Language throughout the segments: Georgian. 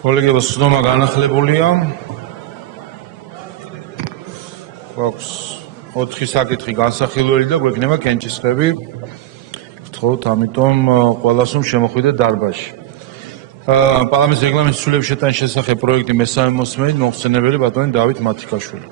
კოლეგებო, სხდომა განახლებულია. გვაქვს 4 საკითხი განსახილველი და გვექნება კენჭისყრები. ვთხოვთ, ამიტომ ყველას რომ შემოხვიდეთ დარბაზში. პარლამენტის რეგლამენტის ცვლილების შეტანის შესახებ პროექტი მესამე მოსმენით მოხსენებელი ბატონი დავით მათიკაშვილი.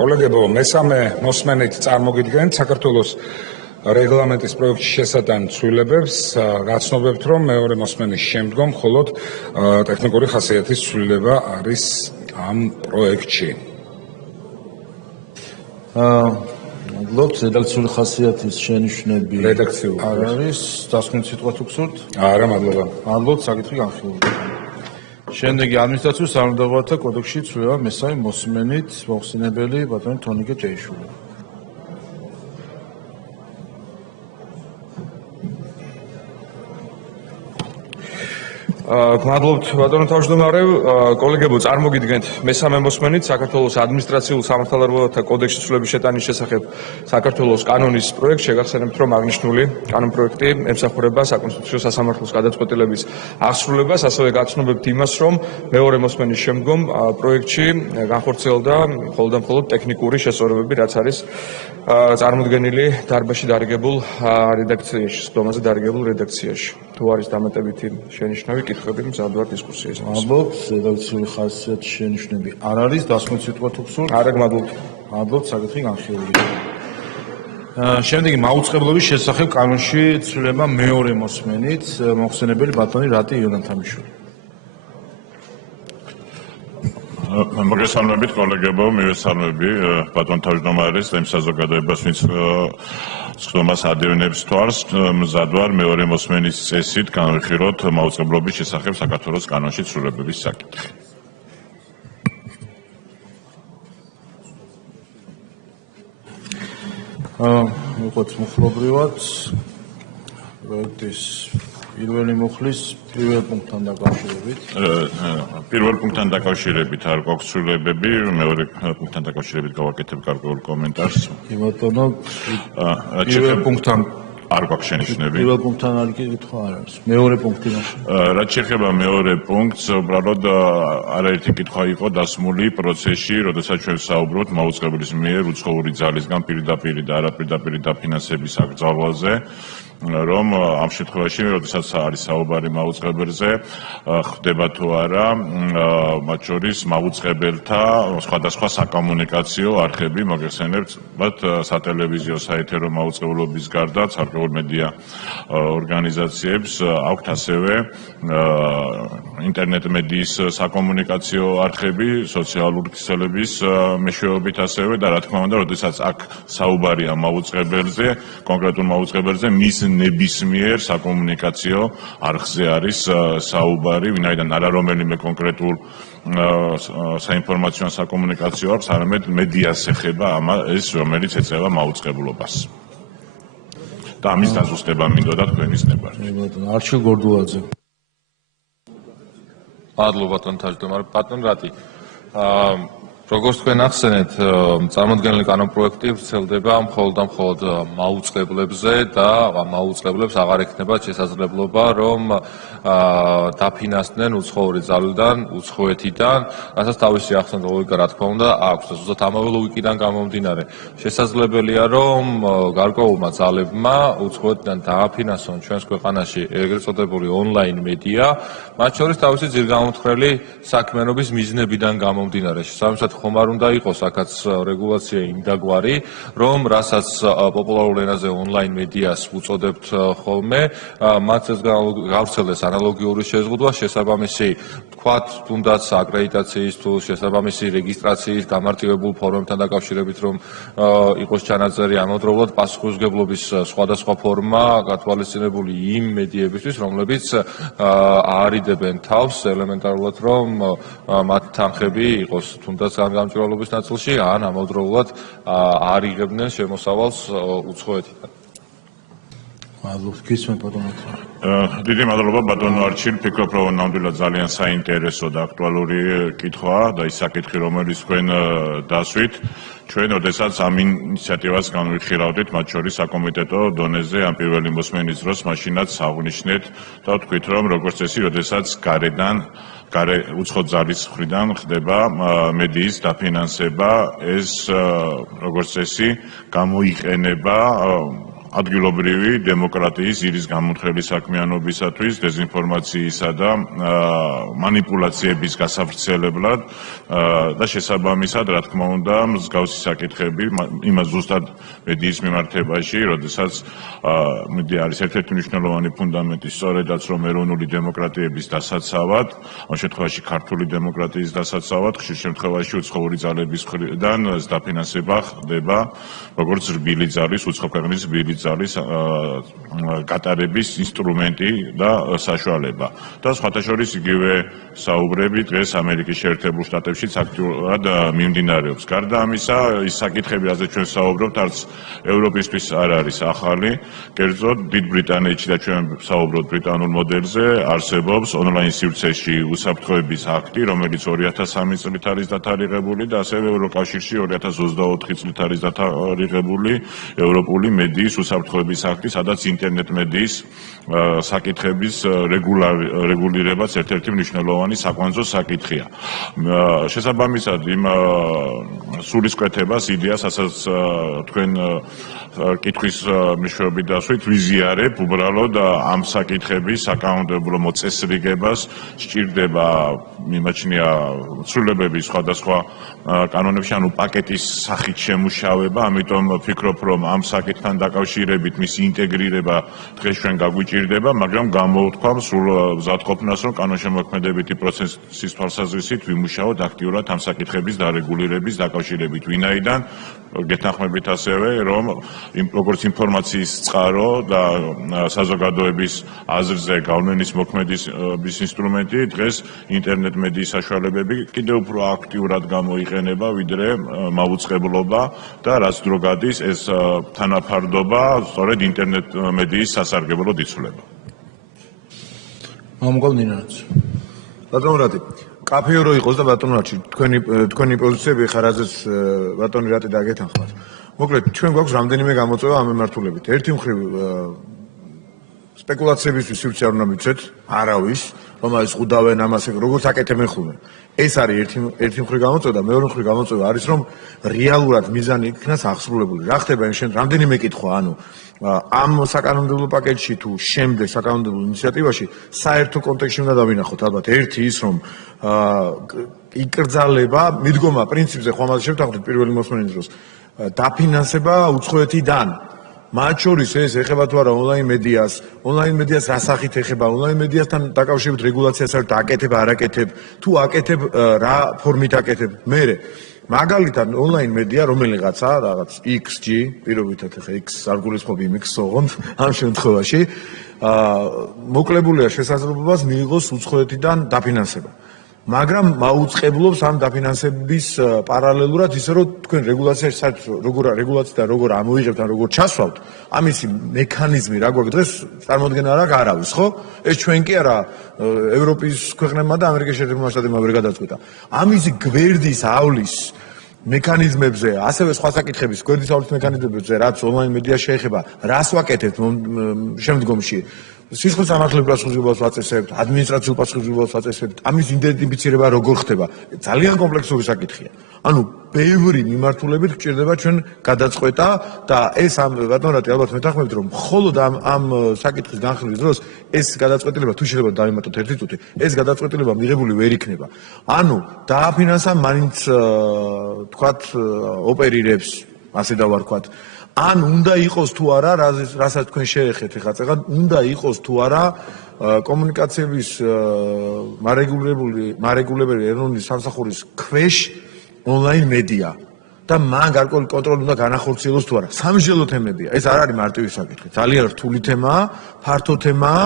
კოლეგებო, მესამე მოსმენით წარმოგიდგენთ საქართველოს რეგლამენტის პროექტის შესატანის ცვლილებებს. გაცნობებთ, რომ მეორე მოსმენის შემდგომ მხოლოდ ტექნიკური ხასიათის ცვლილება არის ამ პროექტში. მადლობთ, რედაქციული ხასიათის შენიშვნები რედაქციული არ არის. დასკვნით სიტყვა თუ გსურთ? არა, მადლობა. მადლობთ, საკითხი განხილულია. შემდეგი ადმინისტრაციულ სამართლებრივთა კოდექსში ცვლილება მესამე მოსმენით მოხსენებელი ბატონი თონიკე ჭეიშვილი. მადლობთ ბატონო თავმჯდომარე, კოლეგებო, წარმოგიდგენთ მესამე მოსმენით საქართველოს ადმინისტრაციულ სამართლებრივთა კოდექსში ცვლილების შეტანის შესახებ საქართველოს კანონის პროექტს. შეგახსენებთ, რომ აღნიშნული კანონპროექტი ემსახურება საკონსტიტუციო სასამართლოს გადაწყვეტილების ასრულებას, ასევე გაცნობებთ იმას, რომ მეორე მოსმენის შემდგომ პროექტში განხორციელდა მხოლოდ და მხოლოდ ტექნიკური შესწორებები, რაც არის წარმოდგენილი დარბაზში დარიგებულ რედაქციაში, სხდომაზე დარიგებულ რედაქციაში. თუ არის დამატებითი შენიშვნები, კითხვები, მზად ვარ დისკუსიაზე. მადლობთ, რედაქციული ხასიათის შენიშვნები არ არის. დასკვნით სიტყვა თუ გსურთ? არა, მადლობთ. მადლობთ, საკითხი განხილულია. შემდეგი მაუწყებლობის შესახებ კანონში ცვლილება მეორე მოსმენით მოხსენებელი ბატონი რატი იონათამიშვილი. მოგესალმებით კოლეგებო, მივესალმები ბატონ თავმჯდომარის და იმ საზოგადოებას, ვინც სხდომას ადევნებს თვალს. მზად ვარ მეორე მოსმენის წესით განვიხილოთ მაუწყებლობის შესახებ საქართველოს კანონში ცვლილებების საკითხი. ვიყოთ მუხლობრივად პროექტის პირველი მუხლის პირველ პუნქტთან დაკავშირებით. პირველ პუნქტთან დაკავშირებით არ გვაქვს ცვლილებები, მეორე პუნქტთან დაკავშირებით გავაკეთებ გარკვეულ კომენტარს. ბატონო, პირველ პუნქტთან არ გვაქვს შენიშვნები. პირველ პუნქტთან არ კითხვა არ არის. მეორე პუნქტი მაშინ. რაც შეეხება მეორე პუნქტს, უბრალოდ არაერთი კითხვა იყო დასმული პროცესში, როდესაც ჩვენ საუბრობთ მაუწყებლის მიერ უცხოური ძალისგან პირდაპირ და არაპირდაპირ დაფინანსების აკრძალვაზე, რომ ამ შემთხვევაში, როდესაც არის საუბარი მაუწყებელზე, ხდება თუ არა მათ შორის მაუწყებელთა სხვადასხვა საკომუნიკაციო არხები, მოგეხსენებთ, სატელევიზიო საეთერო მაუწყებლობის გარდა ცალკეულ მედია ორგანიზაციებს აქვთ ასევე ინტერნეტ მედიის საკომუნიკაციო არხები, სოციალური ქსელების მეშვეობით ასევე და რა თქმა უნდა, როდესაც აქ საუბარია მაუწყებელზე, კონკრეტულ მაუწყებელზე, მის ნებისმიერ საკომუნიკაციო არხზე არის საუბარი, ვინაიდან არა რომელიმე კონკრეტულ საინფორმაციო საკომუნიკაციო არხს, არამედ მედიას ეხება ეს, რომელიც ეწევა მაუწყებლობას. და ამის დაზუსტება მინდოდა თქვენის ნებართვით. არჩილ გორდულაძე. მადლობა ბატონ თავმჯდომარე. ბატონ რატი, როგორც თქვენ ახსენეთ, წარმოდგენილი კანონპროექტი ვრცელდება მხოლოდ და მხოლოდ მაუწყებლებზე და მაუწყებლებს აღარ ექნებათ შესაძლებლობა, რომ დაფინანსდნენ უცხოური ძალიდან, უცხოეთიდან, რასაც თავისი ახსენდა ლოგიკა რა თქმა უნდა აქვს და ზუსტად ამავე ლოგიკიდან გამომდინარე. შესაძლებელია, რომ გარკვეულმა ძალებმა უცხოეთიდან დააფინანსონ ჩვენს ქვეყანაში ეგრეთ წოდებული ონლაინ მედია, მათ შორის თავისი ძირგამომთხრელი საქმიანობის მიზნებიდან გამომდინარე. შესაბამისად ხომ არ უნდა იყოს აქაც რეგულაცია იმდაგვარი, რომ რასაც პოპულარულ ენაზე ონლაინ მედიას უწოდებთ ხოლმე, მათ ეს გავრცელდეს ანალოგიური შეზღუდვა, შესაბამისი თქვათ, თუნდაც აკრედიტაციის თუ შესაბამისი რეგისტრაციის გამარტივებულ ფორმებთან დაკავშირებით, რომ იყოს ჩანაწერი ამავდროულად პასუხისმგებლობის სხვადასხვა ფორმა გათვალისწინებული იმ მედიებისთვის, რომლებიც აარიდებენ თავს ელემენტარულად, რომ მათ თანხები იყოს თუნდაც გამჭვირვალობის ნაწილში, ან ამავდროულად არ იღებდნენ შემოსავალს უცხოეთიდან. დიდი მადლობა ბატონო არჩილ, ფიქრობ რომ ნამდვილად ძალიან საინტერესო და აქტუალური კითხვაა და ის საკითხი რომელიც თქვენ დასვით ჩვენ ოდესაც ამ ინიციატივას განვიხილავდით მათ შორის საკომიტეტო დონეზე ამ პირველი მოსმენის დროს მაშინაც აღნიშნეთ და ვთქვით რომ როგორც წესი ოდესაც გარედან უცხო ძალის მხრიდან ხდება მედიის დაფინანსება ეს როგორც წესი გამოიყენება ადგილობრივი დემოკრატიის ირის გამომთხრელი საქმიანობისათვის, დეзинფორმაციისა და მანიპულაციების გასავრცელებლად და შესაბამისად, რა თქმა უნდა, მსგავსი საკითხები იმას ზუსტად მედიის მიმართებაში, როდესაც მედია არის ერთ-ერთი მნიშვნელოვანი ფუნდამენტი, სწორედაც რომ ეროვნული დემოკრატიების დასაცავად, ამ შემთხვევაში ქართული დემოკრატიის დასაცავად, ხშირ შემთხვევაში უცხოური ძალების მხრიდან დაფინანსება ხდება, როგორც რბილი ძალის, უცხო ქვეყნის რბილი ძალის გატარების ინსტრუმენტი და საშუალება. და სხვათა შორის იგივე საუბრები დღეს ამერიკის შეერთებულ შტატებშიც აქტიურად მიმდინარეობს. გარდა ამისა, ის საკითხები, რაზეც ჩვენ საუბრობთ, არც ევროპისთვის არ არის ახალი. კერძოდ, დიდ ბრიტანეთში და ჩვენ საუბრობთ ბრიტანულ მოდელზე, არსებობს ონლაინ სივრცეში უსაფრთხოების აქტი, რომელიც 2003 წლით არის დათარიღებული და ასევე ევროკავშირში 2024 წლით არის დათარიღებული ევროპული მედიის უსაფრთხოების აქტი, სადაც ინტერნეტ მედიის საკითხების რეგულირებაც ერთ-ერთი მნიშვნელოვანი საკვანძო საკითხია. შესაბამისად, იმ სულისკვეთებას, იდეას, ასაც თქვენ კითხვის მეშვეობით დასვით, ვიზიარებ უბრალოდ ამ საკითხების საკანონმდებლო მოწესრიგებას სჭირდება მიმაჩნია ცვლილებების სხვადასხვა კანონებში, ანუ პაკეტის სახით შემუშავება, ამიტომ ვფიქრობ, რომ ამ საკითხთან დაკავშირებით მისი ინტეგრირება დღეს ჩვენ გაგვიჭირდება, მაგრამ გამოვთქვამ სულ მზადყოფნას, რომ კანონშემოქმედებითი პროცესის თვალსაზრისით ვიმუშაოთ აქტიურად ამ საკითხების დარეგულირების დაკავშირებით, ვინაიდან გეთანხმებით ასევე, რომ როგორც ინფორმაციის წყარო და საზოგადოების აზრზე გავლენის მოქმედების ინსტრუმენტი, დღეს ინტერნეტ მედიის საშუალებები კიდევ უფრო აქტიურად გამოიყენება, ვიდრე მაუწყებლობა და რაც დრო გადის, ეს თანაფარდობა სწორედ ინტერნეტ მედიის სასარგებლოდ იცვლება. მომგონინაც. ბატონო რატი, კაფეო რო იყოს და ბატონო რატი, თქვენი პოზიციები ხარ აზეს ბატონი რატი დაგეთანხმათ. მოკლედ, ჩვენ გვაქვს რამდენიმე გამოწვევა ამ მიმართულებით. ერთი მხრივ სპეკულაციებისთვის სივრცე არ უნდა მიცეთ, არავის, რომ ეს ყუდავენ ამას, როგორც აკეთებენ ხოლმე. ეს არის ერთი მხრივ გამოწვევა და მეორე მხრივ გამოწვევა არის, რომ რეალურად მიზანი იქნას აღსრულებული. რა ხდება იმ შემთხვევაში? რამდენიმე კითხვა, ანუ ამ საკანონმდებლო პაკეტში თუ შემდეგ საკანონმდებლო ინიციატივაში საერთო კონტექსტში უნდა დავინახოთ. ალბათ ერთი ის, რომ იკრძალება მიდგომა პრინციპზე, ხომ ამაზე შევთანხმდით პირველი მოსმენის დროს, დაფინანსება უცხოეთიდან. მათ შორის ეს ეხება თუ არა ონლაინ მედიას რა სახით ეხება, ონლაინ მედიასთან დაკავშირებით რეგულაციას არ აკეთებ, არ აკეთებ, თუ აკეთებ, რა ფორმით აკეთებ. მერე მაგალითად ონლაინ მედია რომელიღაცა რაღაც XG, პირობითად ხა X არ გულისხმობ იმ X ოღონდ ამ შემთხვევაში მოკლებულია შესაძლებლობას მიიღოს უცხოეთიდან დაფინანსება. მაგრამ მაუწყებლობს ამ დაფინანსების პარალელურად ისე რომ თქვენ რეგულაციაში საერთოდ როგორ ამოიღებთ ან როგორ ჩასვავთ, ამისი მექანიზმი რა გვაქვს დღეს წარმოადგენა არ აქვს არავის, ხო? ეს ჩვენ კი არა ევროპის ქვეყნებმა და ამერიკის შეერთებულმა შტატებმა ვერ გადაწყვეტა. ამისი გვერდის ავლის მექანიზმებზე, ასევე სხვა საკითხების გვერდის ავლის მექანიზმებზე, რაც ონლაინ მედიას შეეხება, რას ვაკეთებთ შემდგომში? სისხლის სამართლებრივ პასუხისმგებლობას ვაწესებთ, ადმინისტრაციულ პასუხისმგებლობას ვაწესებთ, ამის იდენტიფიცირება როგორ ხდება? ძალიან კომპლექსური საკითხია. ანუ ბევრი მიმართულებით გვჭირდება ჩვენ გადაწყვეტა და ეს ამ ბატონო რატი ალბათ მეთანხმებით, რომ მხოლოდ ამ საკითხის განხილვის დროს ეს გადაწყვეტილება თუ შეიძლება დავიმატოთ ერთი წუთი, ეს გადაწყვეტილება მიღებული ვერ იქნება. ანუ დააფინანსა მაინც თქვათ ოპერირებს, ასე დავარქვათ. ან უნდა იყოს თუ არა, რასაც თქვენ შეეხეთ ეხლა წეგან, უნდა იყოს თუ არა კომუნიკაციების მარეგულირებული ეროვნული სამსახურის ქვეშ ონლაინ მედია და მან გარკვეული კონტროლი უნდა განახორციელოს თუ არა. სამსჯელო თემებია. ეს არ არის მარტივი საკითხი. ძალიან რთული თემაა, ფართო თემაა.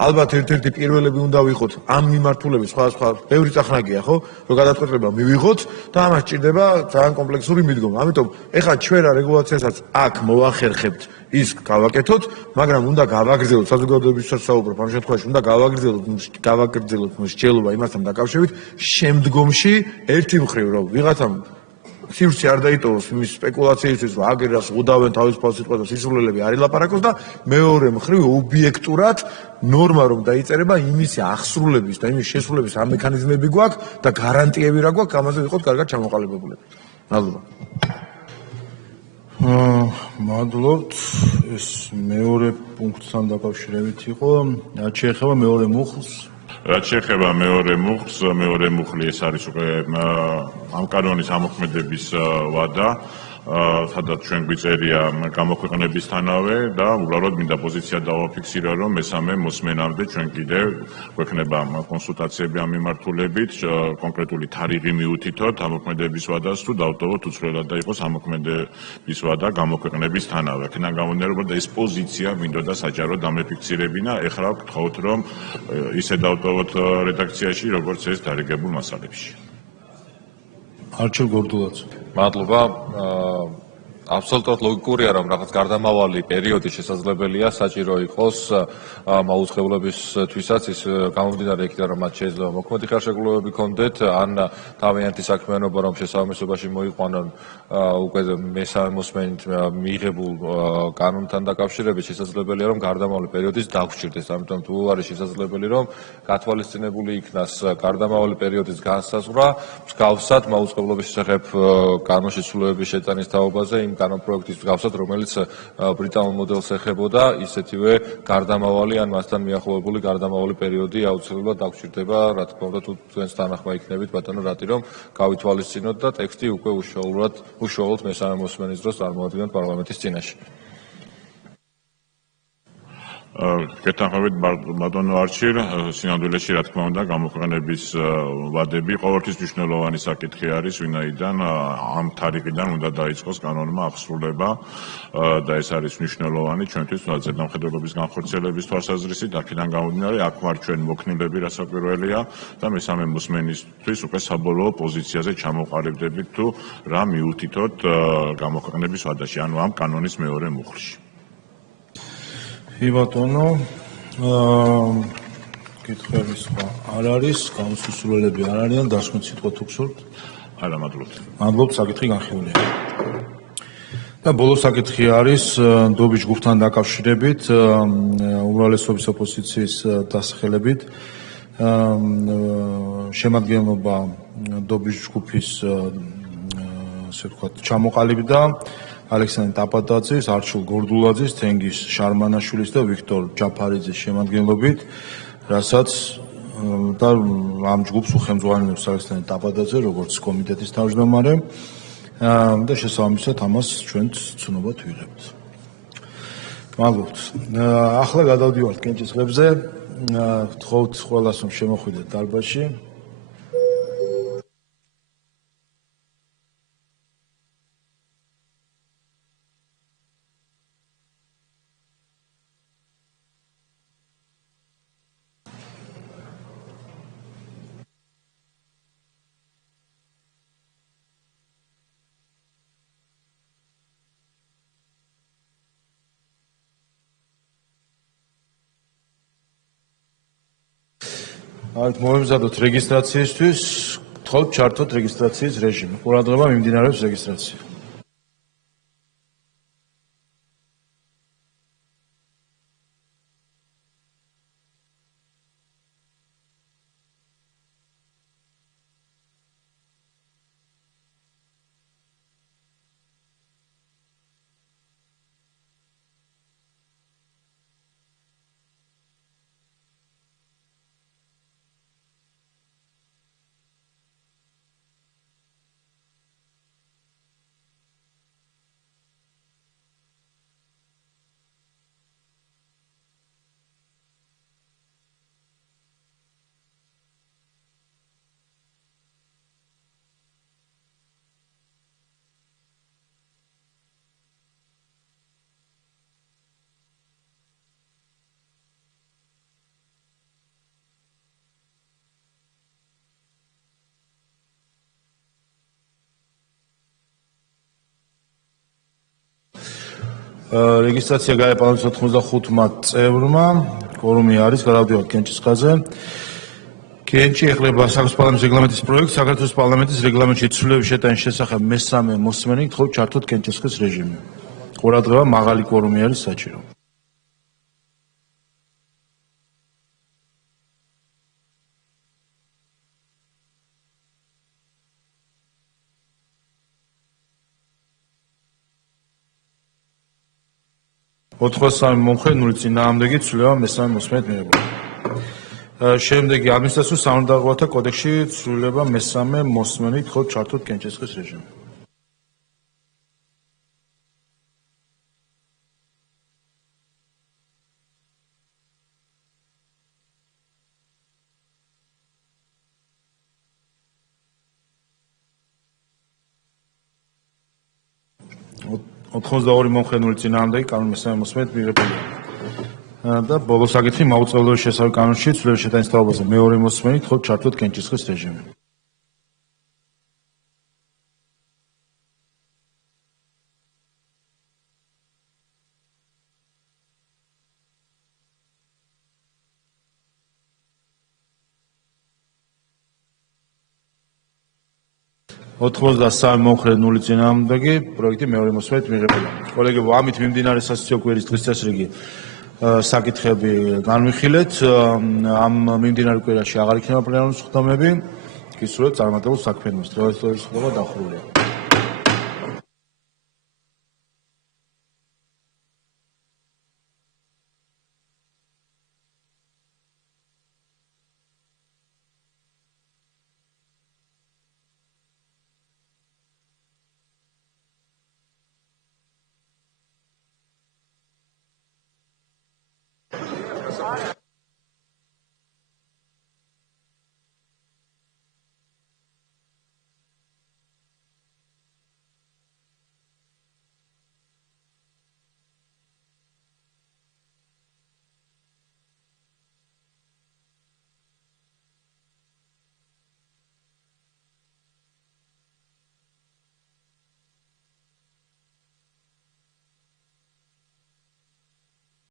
ალბათ ერთ-ერთი პირველები უნდა ვიყოთ ამ მიმართულებით სხვა ბევრი წახნაგია ხო რომ გადაწყვეტილება მივიღოთ და ამას ჭირდება ძალიან კომპლექსური მიდგომა. ამიტომ ეხლა ჩვენ რა რეგულაციასაც აქ მოვახერხებთ ის გავაკეთოთ, მაგრამ უნდა გავაგრძელოთ საზოგადოებისათვის საუბრობ, ამ შემთხვევაში უნდა გავაგრძელოთ მსჯელობა იმასთან დაკავშირებით, შემდგომში ერთი მხრივ რომ ვიღაცამ სივრცე არ დაიტოვოს იმის სპეკულაციისთვის, რომ აგერას უდავენ თავისუფალ სიტყვას და სისულელები არ ილაპარაკოს და მეორე მხრივ ობიექტურად ნორმა რომ დაიწერება იმის აღსრულების და იმის შესრულების ამ მექანიზმები გვაქვს და გარანტიები რა გვაქვს, ამაზე ვიყოთ კარგად ჩამოყალიბებულები. მადლობა. მადლობთ. ეს მეორე პუნქტთან დაკავშირებით იყო. რაც შეეხება მეორე მუხლს. რაც შეეხება მეორე მუხლი ეს არის უკვე ამ კანონის ამოქმედების ვადა, სადაც ჩვენ გვიწერია გამოქვეყნებისთანავე და უბრალოდ მინდა პოზიცია დავაფიქსირა, რომ მესამე მოსმენამდე ჩვენ კიდევ გვექნება კონსულტაციები ამ მიმართულებით, კონკრეტული თარიღი მიუთითოთ ამოქმედების ვადას თუ დავტოვოთ უცვლელად და იყოს ამოქმედების ვადა გამოქვეყნებისთანავე. აქედან გამომდინარე, რომ ეს პოზიცია მინდოდა საჯაროდ დამეფიქსირებინა, ეხლა ვთხოვთ, რომ ისე დავტოვოთ რედაქციაში, როგორც ეს დარიგებულ მასალებში. არჩილ გორდულაძე. მადლობა. აბსოლუტურად ლოგიკურია, რომ რაღაც გარდამავალი პერიოდი შესაძლებელია, საჭირო იყოს მაუწყებლობისთვისაც ის გამომდინარე იქიდან, რომ მათ შეიძლება მოქმედი ხელშეკრულებები ქონდეთ, ან თავიანთი საქმიანობა, რომ შესაბამისობაში მოიყვანონ უკვე მესამე მოსმენით მიიღებულ კანონთან დაკავშირებით, შესაძლებელია, რომ გარდამავალი პერიოდის დაგვრჩირდეს. ამიტომ თუ არის შესაძლებელი, რომ გათვალისწინებული იქნას გარდამავალი პერიოდის განსაზღვრა, მსგავსად მაუწყებლობის შესახებ კანონში ცვლილებების შეტანის თაობაზე იმ კანონპროექტის მსგავსად, რომელიც ბრიტანულ მოდელს ეხებოდა, ისეთივე გარდამავალი ან მასთან მიახლოებული გარდამავალი პერიოდი აუცილებლად დაგვრჩირდება, რა თქმა უნდა, თუ თქვენს თანახმა იქნებით, ბატონო რატი, რომ გავითვალისწინოთ და ტექსტი უკვე უშუალოდ მესამე მოსმენის დროს წარმოადგენთ პარლამენტის წინაშე. გეთანხმებით ბატონო არჩილ, სინამდვილეში რა თქმა უნდა გამოქვეყნების ვადები ყოველთვის მნიშვნელოვანი საკითხი არის, ვინაიდან ამ თარიღიდან უნდა დაიწყოს კანონმა აღსრულება და ეს არის მნიშვნელოვანი ჩვენთვის ზედამხედველობის განხორციელების თვალსაზრისით, აქედან გამომდინარე, აქ ვარ ჩვენ მოქნილები რასაკვირველია და მესამე მოსმენისთვის უკვე საბოლოო პოზიციაზე ჩამოყალიბდებით თუ რა მიუთითოთ გამოქვეყნების ვადაში, ანუ ამ კანონის მეორე მუხლში. ბატონო, კითხვები სხვა არ არის, გამოსასრულებლები არ არიან, დასკვნის სიტყვა თუ გსურთ? არა, მადლობთ. მადლობთ, საკითხი განხილულია. და ბოლო საკითხი არის დობის ჯგუფთან დაკავშირებით, უმრავლესობის ოპოზიციის დასახელებით. შემადგენლობა დობის ჯგუფის ასე ვთქვათ, ჩამოყალიბდა ალექსანდრე ტაპატაძის, არჩილ გორდულაძის, თენგიზ შარმანაშვილის და ვიქტორ ჯაფარიძის შემადგენლობით, რასაც და ამ ჯგუფს უხელმძღვანელობს ალექსანდრე ტაპატაძე, როგორც კომიტეტის თავმჯდომარე და შესაბამისად ამას ჩვენც ცნობად ვიღებთ. მადლობთ. ახლა გადავდივართ კენჭისყრებზე. ვთხოვთ ყველას, რომ შემოხვიდეთ დარბაზში. მოვემზადოთ რეგისტრაციისთვის, ვთხოვთ ჩართოთ რეგისტრაციის რეჟიმი. ყურადღება მიმდინარეობს რეგისტრაცია. რეგისტრაცია გაეპაროს 95-მა წევრმა, კორუმი არის, გადავდივართ კენჭისყაზე. კენჭი ეხლება საქართველოს პარლამენტის რეგლამენტის პროექტს, საქართველოს პარლამენტის რეგლამენტში ცვლილების შეტანის შესახებ მესამე მოსმენი გთხოვთ ჩართოთ კენჭისყრის რეჟიმი. ყურადღება, მაღალი კორუმი არის საჭირო. ოთხმოცდამეტ მომხრე 0 წინააღმდეგი ცვლილება მესამე მოსმენით მიღებული. შემდეგი ადმინისტრაციულ სამართალდაღუალთა კოდექსში ცვლილება მესამე მოსმენით გთხოვთ ჩართოთ კენჭისყრის რეჟიმი. ოთხმოცდაორი მომხრე 0 წინააღმდეგი კანონის მესამე მოსმენით მიღებულია. და ბოლო საკითხი მაუწყებლობის შესაბამის კანონში ცვლილების შეტანის თაობაზე მეორე მოსმენით გთხოვთ ჩართოთ კენჭისყრის რეჟიმი. ოთხმოცდასამი მომხრე 0 წინააღმდეგი პროექტი მეორე მოსმენით მიღებულია. კოლეგებო, ამით მიმდინარე სასიცოცხლო კვირის დღის წესრიგი საკითხები განვიხილეთ. ამ მიმდინარე კვირაში აღარ იქნება პლენარული სხდომები. გისურვებთ წარმატებულ საქმიანობას. დღევანდელი სხდომა დახურულია.